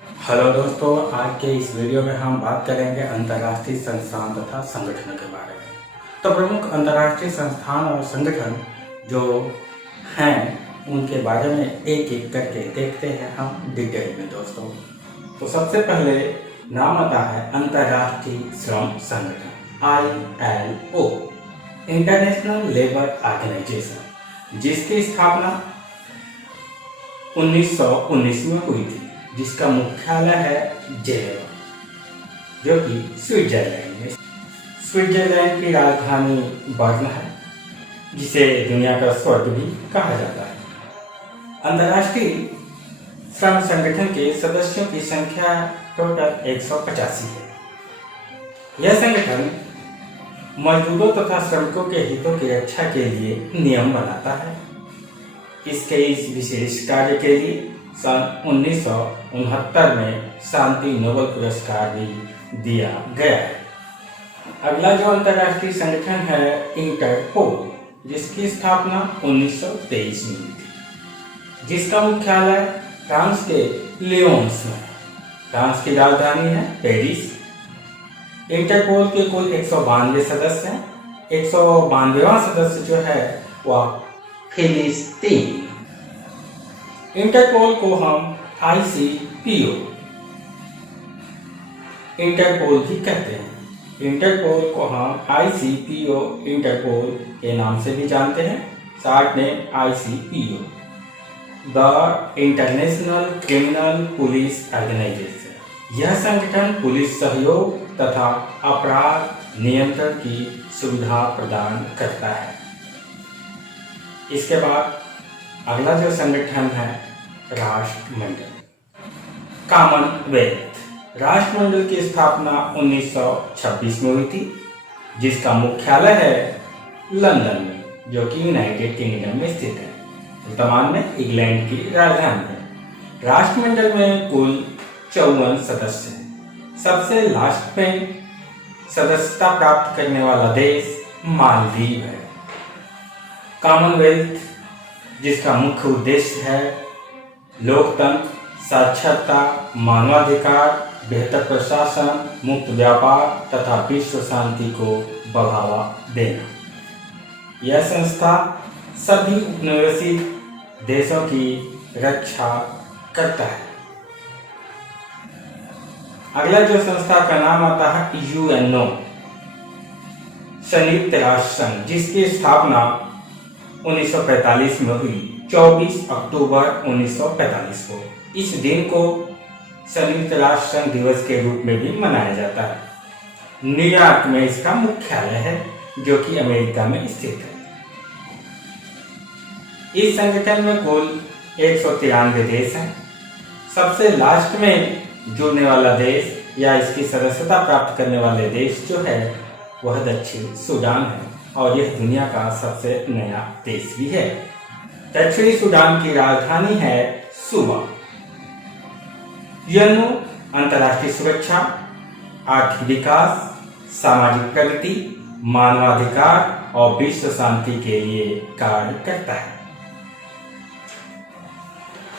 Hello दोस्तों, आज के इस वीडियो में हम बात करेंगे अंतर्राष्ट्रीय संस्थान तथा संगठनों के बारे में। तो प्रमुख अंतर्राष्ट्रीय संस्थान और संगठन जो हैं उनके बारे में एक एक करके देखते हैं हम डिटेल में दोस्तों। तो सबसे पहले नाम आता है अंतर्राष्ट्रीय श्रम संगठन ILO, इंटरनेशनल लेबर ऑर्गेनाइजेशन, जिसकी स्थापना 1919 में हुई थी, जिसका मुख्यालय है जेनेवा, जो कि स्विट्जरलैंड में। स्विट्जरलैंड की राजधानी बर्न है, जिसे दुनिया का स्वर्ग भी कहा जाता है। अंतर्राष्ट्रीय श्रम संगठन के सदस्यों की संख्या टोटल 185 है। यह संगठन मजदूरों तथा श्रमिकों के हितों की रक्षा के लिए नियम बनाता है। इसके इस विशेष कार्य के लिए सन 1969 में शांति नोबेल पुरस्कार भी दिया गया है। अगला जो अंतर्राष्ट्रीय संगठन है इंटरपोल, जिसकी स्थापना 1923 में हुई थी, जिसका मुख्यालय फ्रांस के लियोन्स में। फ्रांस की राजधानी है पेरिस। इंटरपोल के कुल 192 सदस्य हैं। 192वां सदस्य जो है वह फिलिस्तीन। इंटरपोल को हम ICPO इंटरपोल भी कहते हैं। इंटरपोल को हम ICPO इंटरपोल के नाम से भी जानते हैं, short name ICPO, the International Criminal Police Organisation. यह संगठन पुलिस सहयोग तथा अपराध नियंत्रण की सुविधा प्रदान करता है। इसके बाद अगला जो संगठन है राष्ट्रमंडल, कॉमनवेल्थ। राष्ट्रमंडल की स्थापना 1926 में हुई थी, जिसका मुख्यालय है लंदन में, जो कि यूनाइटेड किंगडम में स्थित है। वर्तमान में इंग्लैंड की राजधानी है। राष्ट्रमंडल में कुल 54 सदस्य हैं। सबसे लास्ट में सदस्यता प्राप्त करने वाला देश मालदीव है। कॉमनवेल्थ, जिसका मुख्य उद्देश्य है लोकतंत्र, साक्षरता, मानवाधिकार, बेहतर प्रशासन, मुक्त व्यापार तथा विश्व शांति को बढ़ावा देना। यह संस्था सभी उपनिवेशी देशों की रक्षा करता है। अगला जो संस्था का नाम आता है UNO, संयुक्त राष्ट्र संघ, जिसकी स्थापना 1945 में हुई, 24 अक्टूबर 1945 को। इस दिन को संयुक्त राष्ट्र संघ दिवस के रूप में भी मनाया जाता है। न्यूयॉर्क में इसका मुख्यालय है, जो कि अमेरिका में स्थित है। इस संगठन में कुल 193 देश हैं। सबसे लास्ट में जुड़ने वाला देश या इसकी सदस्यता प्राप्त करने वाले देश जो है वह दक्षिण सूडान है, और यह दुनिया का सबसे नया देश भी है। दक्षिणी सूडान की राजधानी है सुबा। यूएनओ अंतर्राष्ट्रीय सुरक्षा, आर्थिक विकास, सामाजिक प्रगति, मानवाधिकार और विश्व शांति के लिए कार्य करता है।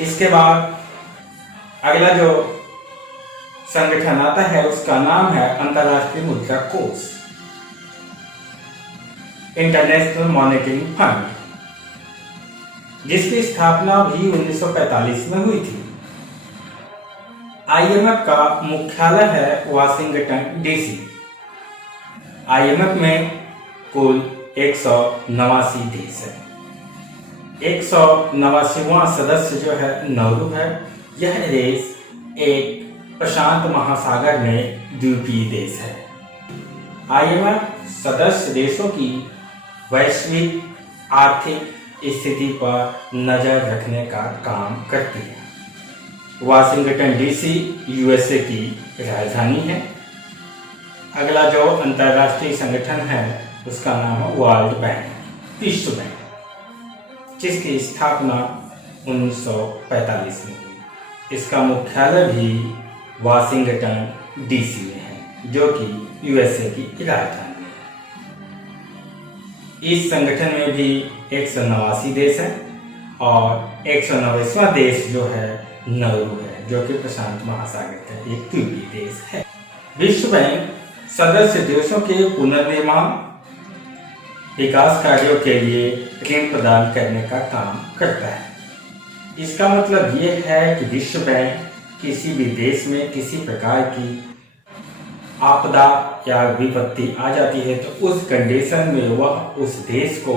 इसके बाद अगला जो संगठन आता है उसका नाम है अंतर्राष्ट्रीय मुद्रा कोष, इंटरनेशनल मॉनेटरी फंड, जिसकी स्थापना भी 1945 में हुई थी। IMF का मुख्यालय है वाशिंगटन DC। IMF में कुल 189 देश है। 189वां सदस्य जो है नाउरू है। यह देश एक प्रशांत महासागर में द्वीपीय देश है। IMF सदस्य देशों की वैश्विक आर्थिक स्थिति पर नजर रखने का काम करती है। वाशिंगटन DC USA की राजधानी है। अगला जो अंतर्राष्ट्रीय संगठन है उसका नाम है वर्ल्ड बैंक, विश्व बैंक, जिसकी स्थापना 1945 में हुई। इसका मुख्यालय भी वाशिंगटन DC में है, जो कि USA की राजधानी है। इस संगठन में भी 189 देश हैं और 190वां देश जो है नाउरू है, जो कि प्रशांत महासागर का एक द्वीपीय देश है। विश्व बैंक सदस्य देशों के पुनर्निर्माण विकास कार्यों के लिए ऋण प्रदान करने का काम करता है। इसका मतलब ये है कि विश्व बैंक किसी भी देश में किसी प्रकार की आपदा या विपत्ति आ जाती है तो उस कंडीशन में वह उस देश को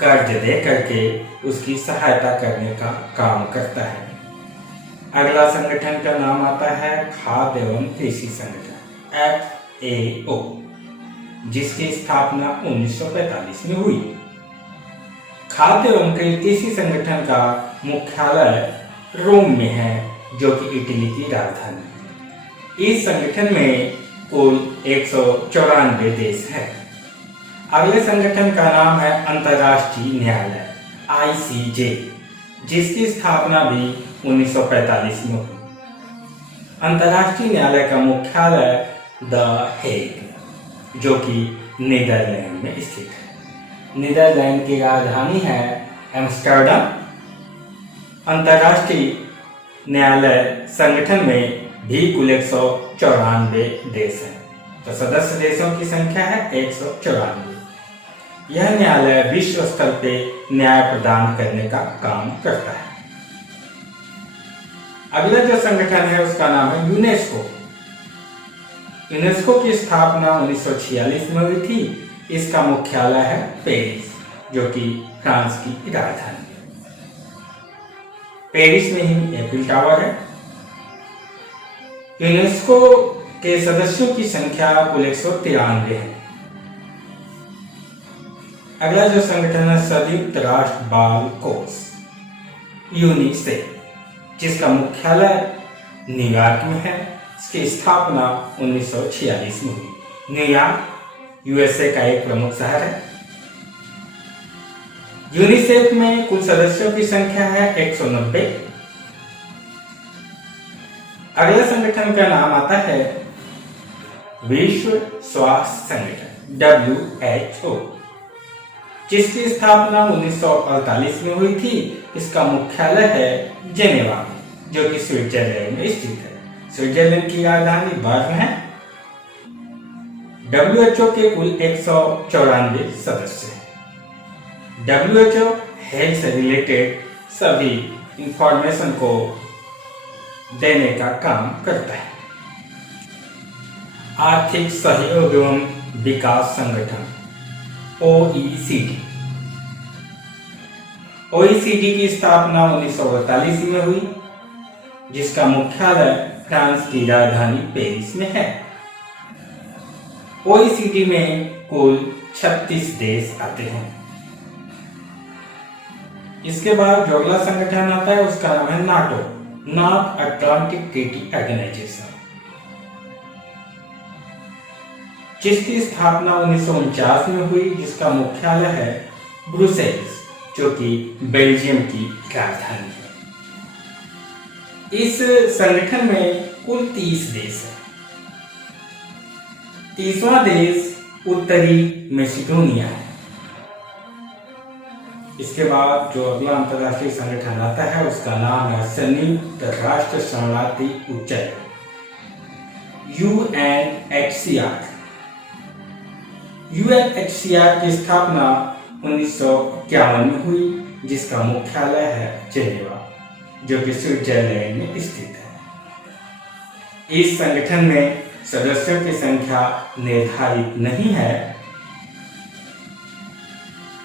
कर्ज दे करके उसकी सहायता करने का काम करता है। अगला संगठन का नाम आता है खाद्य एवं कृषि संगठन FAO, जिसकी स्थापना 1945 में हुई। खाद्य एवं कृषि संगठन का मुख्यालय रोम में है, जो कि इटली की राजधानी है। इस संगठन में कुल 194 देश हैं। अगले संगठन का नाम है अंतर्राष्ट्रीय न्यायालय ICJ, जिसकी स्थापना भी 1945 में हुई। अंतर्राष्ट्रीय न्यायालय का मुख्यालय द हेग, जो कि नीदरलैंड में स्थित है। नीदरलैंड की राजधानी है एम्स्टर्डम। अंतर्राष्ट्रीय न्यायालय संगठन में भी कुल 194 देश हैं, तो सदस्य देशों की संख्या है 194। यह न्यायालय विश्व स्तर पे न्याय प्रदान करने का काम करता है। अगला जो संगठन है उसका नाम है यूनेस्को। यूनेस्को की स्थापना 1946 में हुई थी। इसका मुख्यालय है पेरिस, जो कि फ्रांस की राजधानी है। पेरिस में ही एफिल टावर है। यूनेस्को के सदस्यों की संख्या कुल 193 है। अगला जो संगठन है संयुक्त राष्ट्र बाल कोष यूनिसेफ, जिसका मुख्यालय न्यूयॉर्क में है। इसकी स्थापना 1946 में हुई। न्यूयॉर्क USA का एक प्रमुख शहर है। यूनिसेफ में कुल सदस्यों की संख्या है 190। अगले संगठन का नाम आता है विश्व स्वास्थ्य संगठन WHO, जिसकी स्थापना 1948 में हुई थी। इसका मुख्यालय है जेनेवा में, जो कि स्विट्जरलैंड में स्थित है। स्विट्जरलैंड की राजधानी बर्न है। WHO के कुल 194 सदस्य हैं। WHO हेल्थ से रिलेटेड सभी इंफॉर्मेशन को देने का काम करता है। आर्थिक सहयोग एवं विकास संगठन OECD की स्थापना 1948 में हुई, जिसका मुख्यालय फ्रांस की राजधानी पेरिस में है। OECD में कुल 36 देश आते हैं। इसके बाद जो अगला संगठन आता है उसका नाम है NATO, North Atlantic Treaty Organisation, जिसकी स्थापना 1949 में हुई, जिसका मुख्यालय है ब्रुसेल्स, जो कि बेल्जियम की राजधानी है। इस संगठन में कुल 30 देश हैं। 30वां देश उत्तरी मैसेडोनिया है। इसके बाद जो अगला अंतर्राष्ट्रीय संगठन आता है उसका नाम है संयुक्त राष्ट्र शरणार्थी उच्चायोग UNHCR की स्थापना 1951 में हुई, जिसका मुख्यालय है जेनेवा, जो कि स्विट्जरलैंड में स्थित है। इस संगठन में सदस्यों की संख्या निर्धारित नहीं है।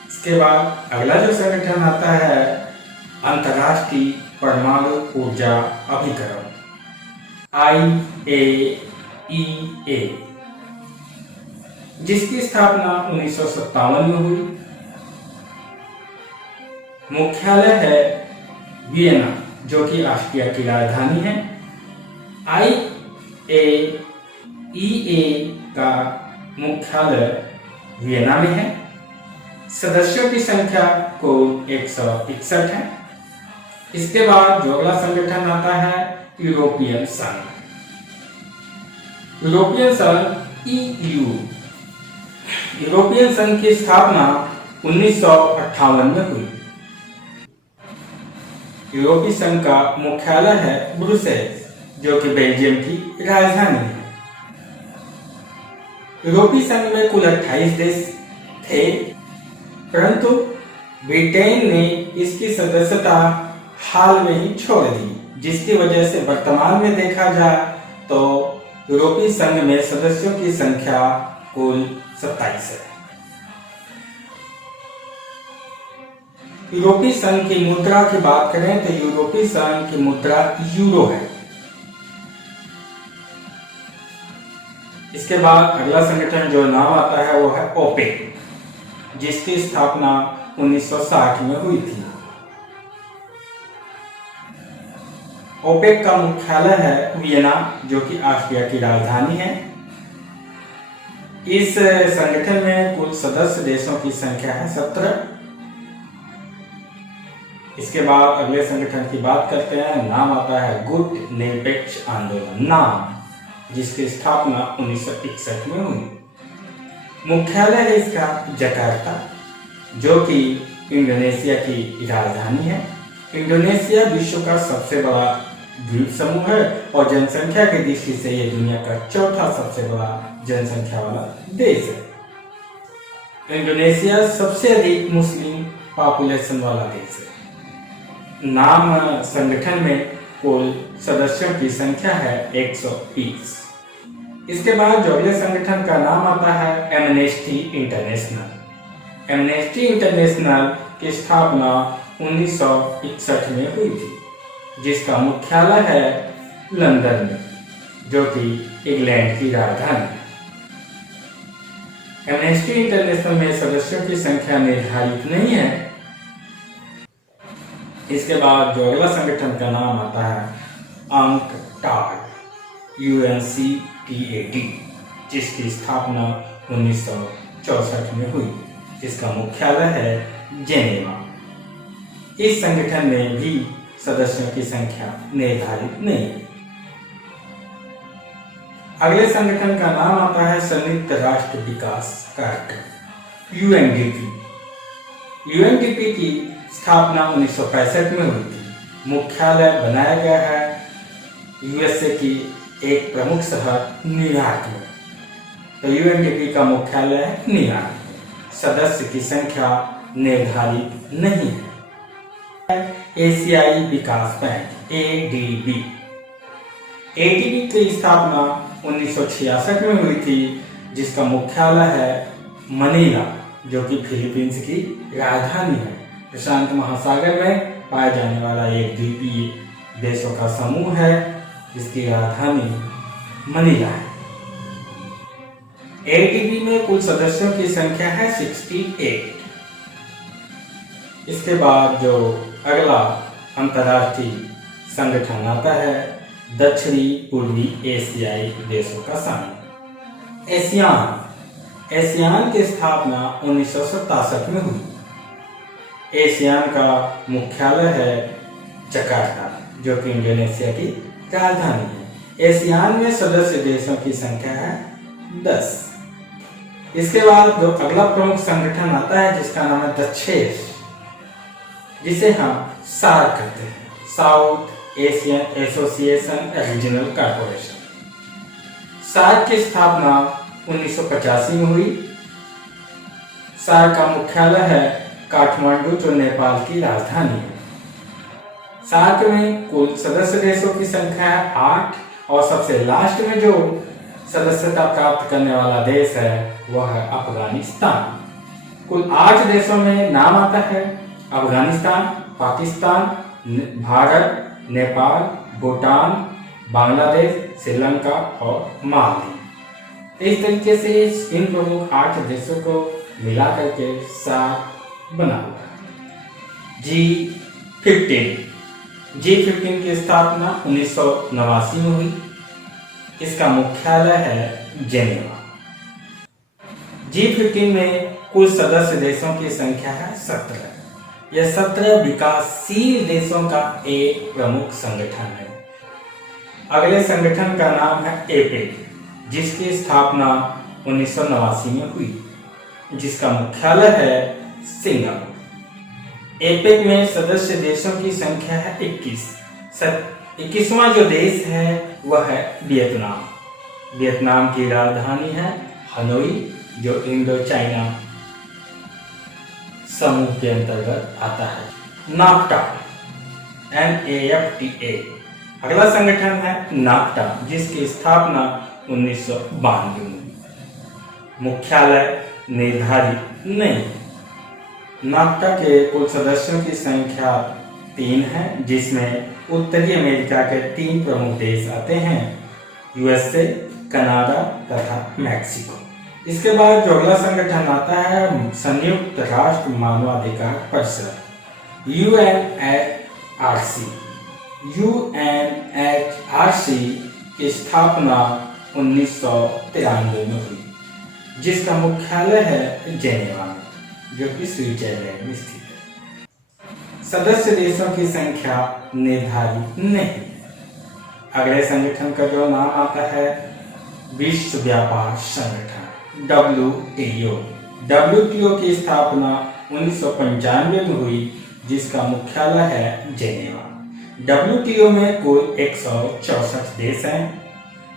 इसके बाद अगला जो संगठन आता है अंतर्राष्ट्रीय परमाणु ऊर्जा अभिकरण IAEA, जिसकी स्थापना 1957 में हुई। मुख्यालय है वियना, जो कि ऑस्ट्रिया की राजधानी है। IAEA का मुख्यालय वियना में है। सदस्यों की संख्या कुल 161 है। इसके बाद जो अगला संगठन आता है यूरोपियन संघ। यूरोपियन संघ EU, यूरोपियन संघ की स्थापना 1958 में हुई। यूरोपीय संघ का मुख्यालय है ब्रुसेल्स, जो कि बेल्जियम की राजधानी है। यूरोपीय संघ में कुल 28 देश थे, परंतु ब्रिटेन ने इसकी सदस्यता हाल में ही छोड़ दी, जिसकी वजह से वर्तमान में देखा जाए तो यूरोपीय संघ में सदस्यों की संख्या कुल 27 है। यूरोपीय संघ की मुद्रा की बात करें तो यूरोपीय संघ की मुद्रा यूरो है। इसके बाद अगला संगठन जो नाम आता है वो है ओपेक, जिसकी स्थापना 1960 में हुई थी। ओपेक का मुख्यालय है वियना, जो कि ऑस्ट्रिया की राजधानी है। इस संगठन में कुल सदस्य देशों की संख्या है 17। इसके बाद अगले संगठन की बात करते हैं, नाम आता है गुट निरपेक्ष आंदोलन नाम, जिसकी स्थापना 1961 में हुई। मुख्यालय है इसका जकार्ता, जो कि इंडोनेशिया की राजधानी है। इंडोनेशिया विश्व का सबसे बड़ा द्वीप समूह है और जनसंख्या की दृष्टि से यह दुनिया का चौथा सबसे बड़ा जनसंख्या वाला देश है। इंडोनेशिया सबसे अधिक मुस्लिम पॉपुलेशन वाला देश है। नाम संगठन में कुल सदस्यों की संख्या है 120। इसके बाद जो अगले संगठन का नाम आता है एमनेस्टी इंटरनेशनल। एमनेस्टी इंटरनेशनल की स्थापना 1961 में हुई थी, जिसका मुख्यालय है लंदन में, जो कि इंग्लैंड की राजधानी है। एमनेस्टी इंटरनेशनल में सदस्यों की संख्या निर्धारित नहीं है। इसके बाद जो अगला संगठन का नाम आता है अंकटाड, UNCTAD, जिसकी स्थापना 1964 में हुई, जिसका मुख्यालय है जेनेवा। इस संगठन में भी सदस्यों की संख्या निर्धारित नहीं है। अगले संगठन का नाम आता है संयुक्त राष्ट्र विकास कार्यक्रम UNDP। UNDP की स्थापना 1965 में हुई थी। मुख्यालय बनाया गया है USA की एक प्रमुख शहर न्यूयॉर्क में। तो UNDP का मुख्यालय है न्यूयॉर्क। सदस्य की संख्या निर्धारित नहीं है। एशियाई विकास बैंक ADB की स्थापना 1966 में हुई थी, जिसका मुख्यालय है मनीला, जो कि फिलीपींस की राजधानी है। प्रशांत महासागर में पाया जाने वाला एक द्वीपीय देशों का समूह है, जिसकी राजधानी मनीला है। ADB में कुल सदस्यों की संख्या है 68। इसके बाद जो अगला अंतर्राष्ट्रीय संगठन आता है दक्षिणी पूर्वी एशियाई देशों का संघ एशियान की स्थापना 1967 में हुई। एशियान का मुख्यालय है जकार्ता, जो कि इंडोनेशिया की राजधानी है। एशियान में सदस्य देशों की संख्या है 10। इसके बाद जो अगला प्रमुख संगठन आता है, जिसका नाम है दक्षेस, जिसे हम सार्क कहते हैं, South Asian Association Regional Corporation. SAARC की स्थापना 1985 में हुई। सार्क का मुख्यालय है काठमांडू, जो नेपाल की राजधानी है। सार्क में कुल सदस्य देशों की संख्या है 8 और सबसे लास्ट में जो सदस्यता प्राप्त करने वाला देश है वह है अफगानिस्तान। कुल 8 देशों में नाम आता है अफगानिस्तान, पाकिस्तान, भारत, नेपाल, भूटान, बांग्लादेश, श्रीलंका और मालदीव। इस तरीके से इन प्रमुख 8 देशों को मिला करके सार्क बना हुआ है। G15 की स्थापना 1989 में हुई। इसका मुख्यालय है जेनेवा। G15 में कुल सदस्य देशों की संख्या है 17। यह 17 विकासशील देशों का एक प्रमुख संगठन है। अगले संगठन का नाम है एपेक, जिसकी स्थापना 1989 में हुई, जिसका मुख्यालय है सिंगापुर। एपेक में सदस्य देशों की संख्या है 21। 21वां जो देश है वह है वियतनाम। वियतनाम की राजधानी है हनोई, जो इंडो चाइना समूह के अंतर्गत आता है। नाफ्टा NAFTA अगला संगठन है नाफ्टा, जिसकी स्थापना 1992 में। मुख्यालय निर्धारित नहीं। नाफ्टा के कुल सदस्यों की संख्या 3 है, जिसमें उत्तरी अमेरिका के 3 प्रमुख देश आते हैं, USA, कनाडा तथा मैक्सिको। इसके बाद जो अगला संगठन आता है संयुक्त राष्ट्र मानवाधिकार परिषद UNHRC की स्थापना 1993 में हुई, जिसका मुख्यालय है जेनेवा में, जो कि स्विट्जरलैंड में स्थित है। सदस्य देशों की संख्या निर्धारित नहीं। अगले संगठन का जो नाम आता है विश्व व्यापार संगठन WTO की स्थापना 1995 में हुई, जिसका मुख्यालय है जेनेवा। WTO में कुल 164 देश हैं।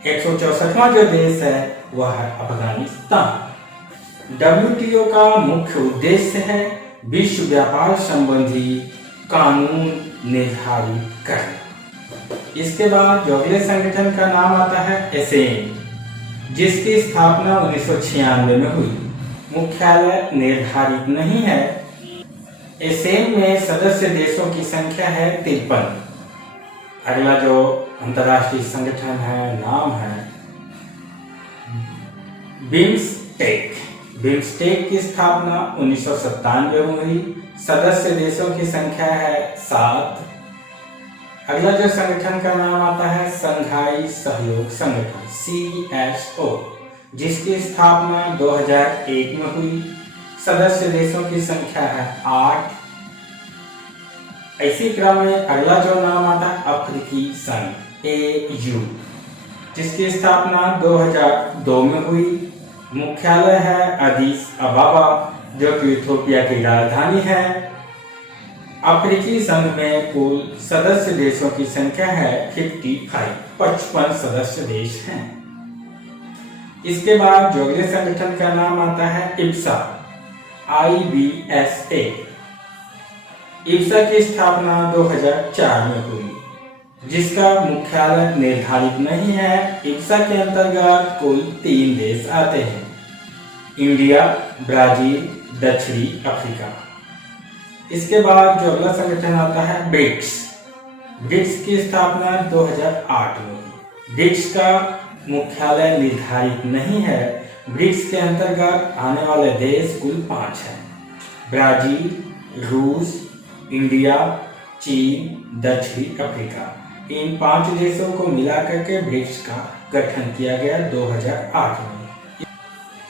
164वां जो देश है वह है अफगानिस्तान। WTO का मुख्य उद्देश्य है विश्व व्यापार संबंधी कानून निर्धारित करना। इसके बाद जो अगले संगठन का नाम आता है ASEAN, जिसकी स्थापना 1996 में हुई। मुख्यालय निर्धारित नहीं है। ASEAN में सदस्य देशों की संख्या है 53। अगला जो अंतर्राष्ट्रीय संगठन है नाम है बिम्स्टेक। बिम्स्टेक की स्थापना 1997 में हुई। सदस्य देशों की संख्या है 7। अगला जो संगठन का नाम आता है संघाई सहयोग संगठन CSO, जिसकी स्थापना 2001 में हुई। सदस्य देशों की संख्या है 8। इसी क्रम में अगला जो नाम आता है अफ्रीकी संघ AU, जिसकी स्थापना 2002 में हुई। मुख्यालय है अदीस अबाबा, जो कि इथियोपिया की राजधानी है। अफ्रीकी संघ में कुल सदस्य देशों की संख्या है 55 सदस्य देश हैं। इसके बाद जो अगले संगठन का नाम आता है IBSA IBSA। IBSA की स्थापना 2004 में हुई, जिसका मुख्यालय निर्धारित नहीं है। IBSA के अंतर्गत कुल 3 देश आते हैं, इंडिया, ब्राजील, दक्षिणी अफ्रीका। इसके बाद जो अगला संगठन आता है ब्रिक्स। ब्रिक्स की स्थापना 2008 में हुई। ब्रिक्स का मुख्यालय निर्धारित नहीं है। ब्रिक्स के अंतर्गत आने वाले देश कुल 5 हैं, ब्राजील, रूस, इंडिया, चीन, दक्षिणी अफ्रीका। इन 5 देशों को मिलाकर के ब्रिक्स का गठन किया गया 2008 में।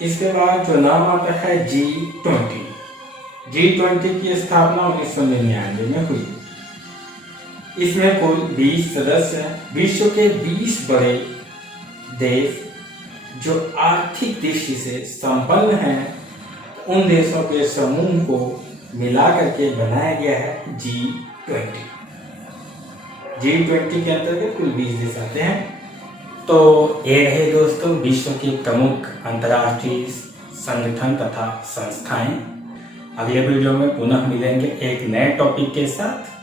इसके बाद जो नाम आता है G20। G20 की स्थापना 1999 में हुई। इसमें कुल 20 सदस्य हैं। विश्व के 20 बड़े देश जो आर्थिक दृष्टि से संपन्न हैं, उन देशों के समूह को मिला करके बनाया गया है G20। G20 के अंतर्गत कुल 20 देश आते हैं। तो ये रहे दोस्तों विश्व के प्रमुख अंतर्राष्ट्रीय संगठन तथा संस्थाएं। अगले वीडियो में पुनः मिलेंगे एक नए टॉपिक के साथ।